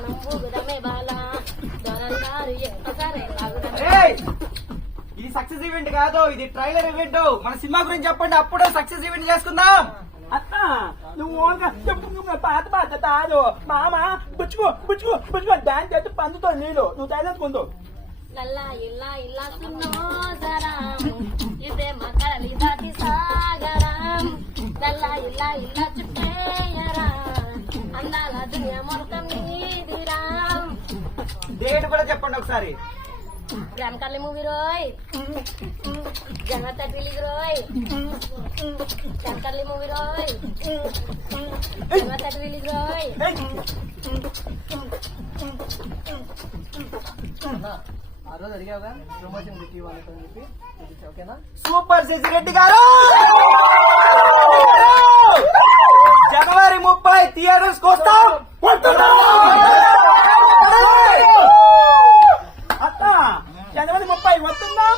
పానం ఊగుదమే బాలా దొరల్లారు ఎక్కసారే ఇది success event కాదు, ఇది ట్రైలర్ ఈవెంట్. మన సినిమా గురించి చెప్పండి, అప్పుడే సక్సెస్ ఈవెంట్ చేసుకుందాం. అత్త నువ్వు చెప్పు పాత పాత తాదు మామ బుచ్చుకో దాని చేతి పందుతో నీళ్ళు నువ్వు తైలేసుకుంటావు. నల్లా ఇల్లా ఇల్లా సున్నో జరం ఇదే మకరలి దాటి సాగరం నల్లా ఇల్లా ఇల్లా చుట్టేయరా అందాల దునియా మొత్తం నీదిరాం. డేట్ కూడా చెప్పండి ఒకసారి. జనకల్లి మూవీ రోయ్, జనత రిలీజ్ రోయ్, జనకల్లి మూవీ రోయ్, జనత రిలీజ్ రోయ్. ఆ రోజు అడిగావుగా ప్రమోషన్ పెట్టి వాళ్ళతో చెప్పి ఓకేనా. సూపర్ శశిరెడ్డి గారు జనవరి 30 థియేటర్స్ కోసం అత్త జనవరి 30 వస్తుందా?